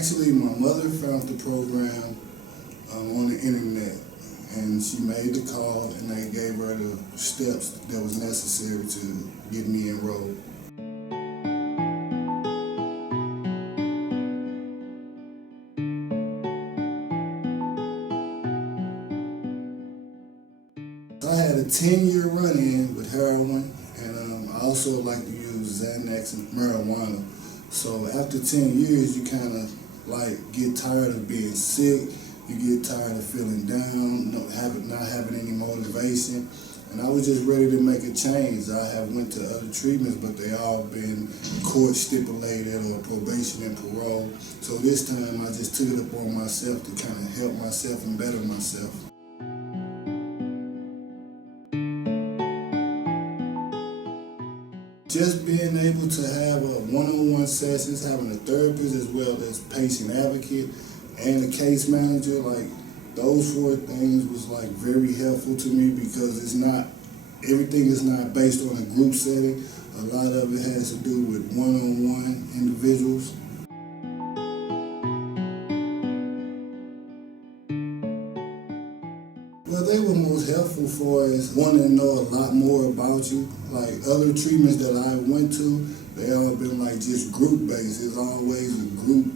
Actually, my mother found the program on the internet, and she made the call, and they gave her the steps that was necessary to get me enrolled. I had a 10-year run-in with heroin, and I also like to use Xanax and marijuana. So after 10 years, you kind of like get tired of being sick, you get tired of feeling down, not having any motivation, and I was just ready to make a change. I have went to other treatments, but they all been court stipulated or probation and parole. So this time I just took it upon myself to kind of help myself and better myself. Just being able to have a one-on-one sessions, having a therapist as well as patient advocate and a case manager, like those 4 things was like very helpful to me, because everything is not based on a group setting. A lot of it has to do with one-on-one individuals. Well, they were most helpful for us wanting to know a lot more about you. Like other treatments that I went to, they all been like just group-based. It's always a group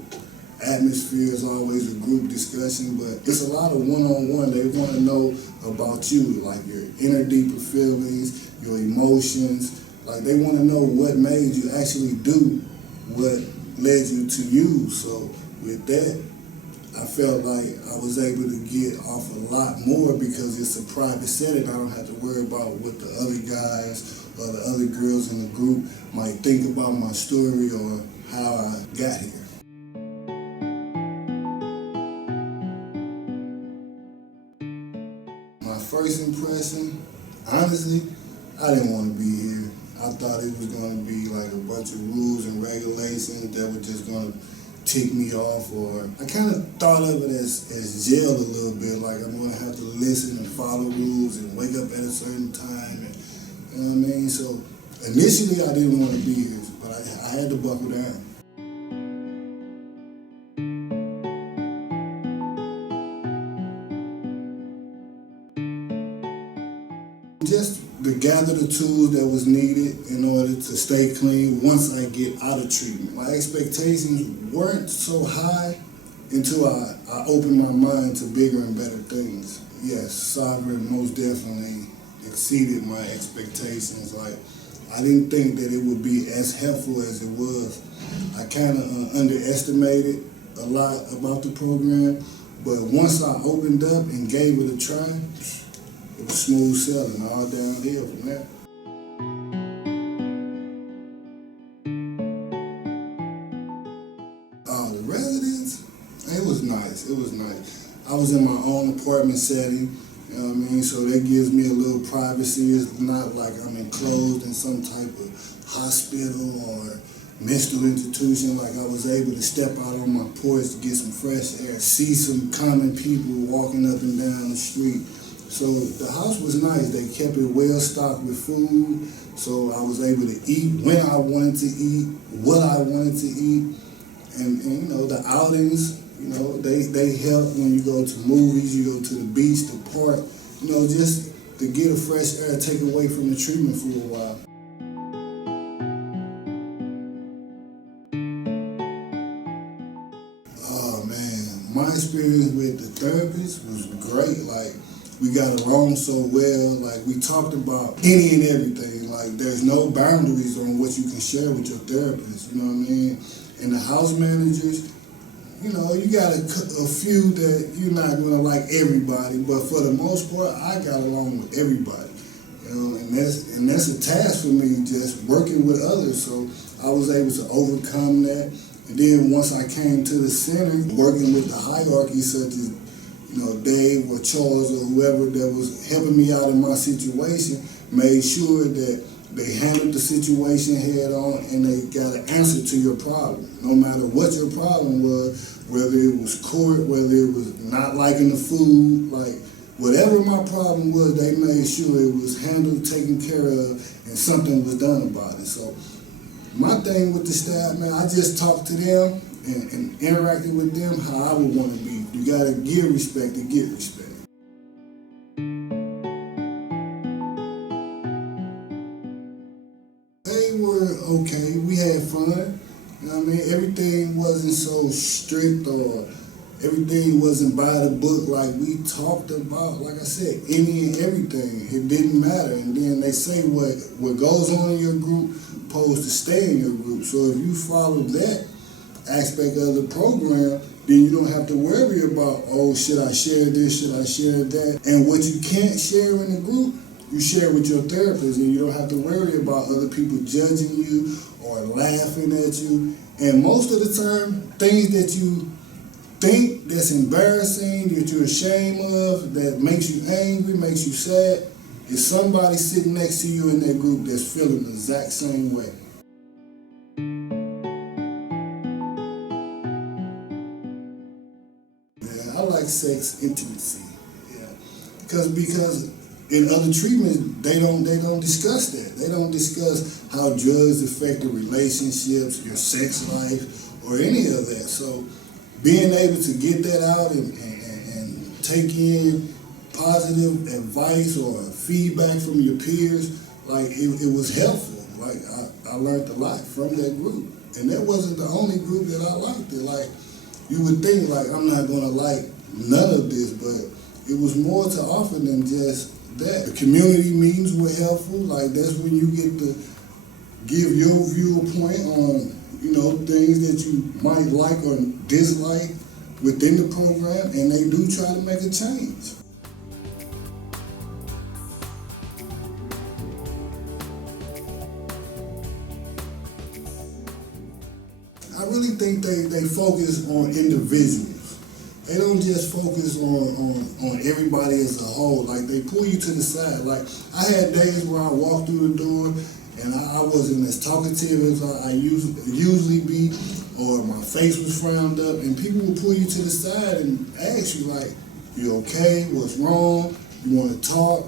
atmosphere, it's always a group discussion, but it's a lot of one-on-one. They want to know about you, like your inner deeper feelings, your emotions. Like they want to know what made you actually do what led you to you. So with that, I felt like I was able to get off a lot more, because it's a private setting. I don't have to worry about what the other guys or the other girls in the group might think about my story or how I got here. My first impression, honestly, I didn't want to be here. I thought it was going to be like a bunch of rules and regulations that were just going to tick me off, or I kind of thought of it as jail a little bit, like I'm going to have to listen and follow rules and wake up at a certain time, and you know what I mean? So initially I didn't want to be here, but I had to buckle down. Just to gather the tools that was needed in order to stay clean once I get out of treatment. My expectations weren't so high until I opened my mind to bigger and better things. Yes, Sovereign most definitely exceeded my expectations. Like, I didn't think that it would be as helpful as it was. I kind of underestimated a lot about the program, but once I opened up and gave it a try, it was smooth sailing, all downhill from there. The residence, it was nice. I was in my own apartment setting, you know what I mean? So that gives me a little privacy. It's not like I'm enclosed in some type of hospital or mental institution. Like, I was able to step out on my porch to get some fresh air, see some common people walking up and down the street. So the house was nice. They kept it well stocked with food, so I was able to eat when I wanted to eat, what I wanted to eat, and you know, the outings, you know, they help when you go to movies, you go to the beach, the park, you know, just to get a fresh air, take away from the treatment for a while. Oh man, my experience with the therapist was great. Like, we got along so well. Like, we talked about any and everything. Like, there's no boundaries on what you can share with your therapist, you know what I mean? And the house managers, you know, you got a few that you're not gonna like everybody, but for the most part, I got along with everybody. You know, and that's a task for me, just working with others. So I was able to overcome that. And then once I came to the center, working with the hierarchy, such as, you know, Dave or Charles or whoever that was helping me out in my situation, made sure that they handled the situation head on and they got an answer to your problem. No matter what your problem was, whether it was court, whether it was not liking the food, like whatever my problem was, they made sure it was handled, taken care of, and something was done about it. So my thing with the staff, man, I just talked to them and interacting with them how I would want to be. You gotta give respect to get respect. They were okay. We had fun. You know what I mean? Everything wasn't so strict or everything wasn't by the book. Like we talked about, like I said, any and everything. It didn't matter. And then they say what goes on in your group supposed to stay in your group. So if you follow that aspect of the program, then you don't have to worry about, oh, should I share this, should I share that? And what you can't share in the group, you share with your therapist, and you don't have to worry about other people judging you or laughing at you. And most of the time, things that you think that's embarrassing, that you're ashamed of, that makes you angry, makes you sad, is somebody sitting next to you in that group that's feeling the exact same way. Yeah, I like sex intimacy. Yeah, because in other treatments they don't discuss that. They don't discuss how drugs affect the relationships, your sex life, or any of that. So being able to get that out and take in positive advice or feedback from your peers, like it was helpful. Like I learned a lot from that group. And that wasn't the only group that I liked it. Like you would think like I'm not gonna like none of this, but it was more to offer than just that. The community meetings were helpful. Like that's when you get to give your viewpoint on, you know, things that you might like or dislike within the program, and they do try to make a change. I really think they focus on individuals. They don't just focus on everybody as a whole. Like they pull you to the side. Like I had days where I walked through the door and I wasn't as talkative as I usually be, or my face was frowned up, and people would pull you to the side and ask you like, you okay? What's wrong? You want to talk?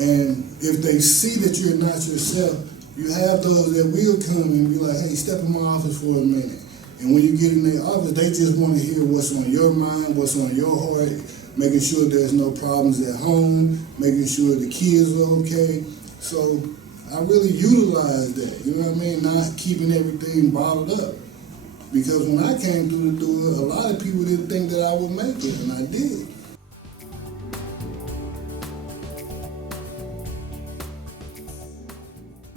And if they see that you're not yourself, you have those that will come and be like, hey, step in my office for a minute. And when you get in their office, they just want to hear what's on your mind, what's on your heart, making sure there's no problems at home, making sure the kids are okay. So I really utilized that, you know what I mean? Not keeping everything bottled up. Because when I came through the door, a lot of people didn't think that I would make it, and I did.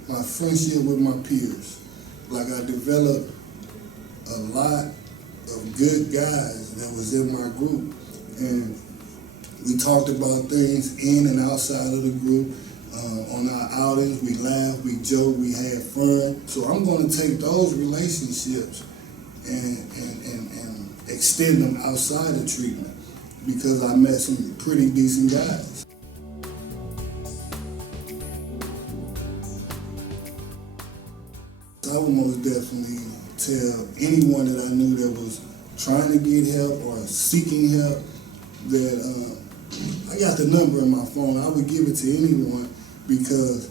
My friendship with my peers. Like I developed a lot of good guys that was in my group, and we talked about things in and outside of the group. On our outings, we laughed, we joked, we had fun. So I'm going to take those relationships and extend them outside of treatment, because I met some pretty decent guys. I would most definitely tell anyone that I knew that was trying to get help or seeking help that I got the number in my phone. I would give it to anyone, because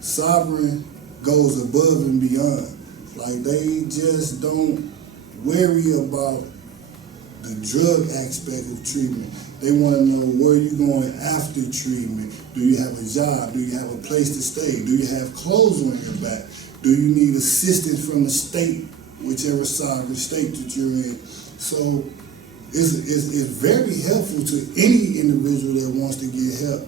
Sovereign goes above and beyond. Like they just don't worry about the drug aspect of treatment. They want to know where you're going after treatment. Do you have a job? Do you have a place to stay? Do you have clothes on your back? Do you need assistance from the state, whichever side of the state that you're in? So it's very helpful to any individual that wants to get help.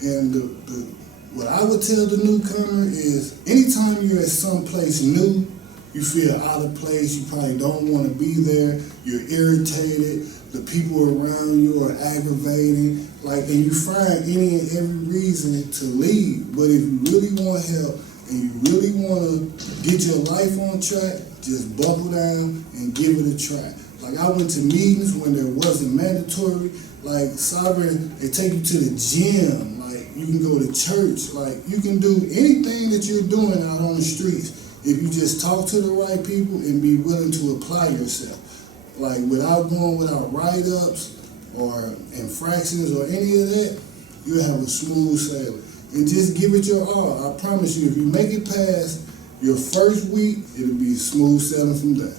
And what I would tell the newcomer is, anytime you're at some place new, you feel out of place, you probably don't want to be there, you're irritated, the people around you are aggravating, and you find any and every reason to leave. But if you really want help and you really want to get your life on track, just buckle down and give it a try. Like I went to meetings when there wasn't mandatory. Like Sovereign, they take you to the gym. Like you can go to church. Like you can do anything that you're doing out on the streets if you just talk to the right people and be willing to apply yourself. Like without write-ups or infractions or any of that, you'll have a smooth sailing. And just give it your all. I promise you, if you make it past your first week, it'll be smooth sailing from there.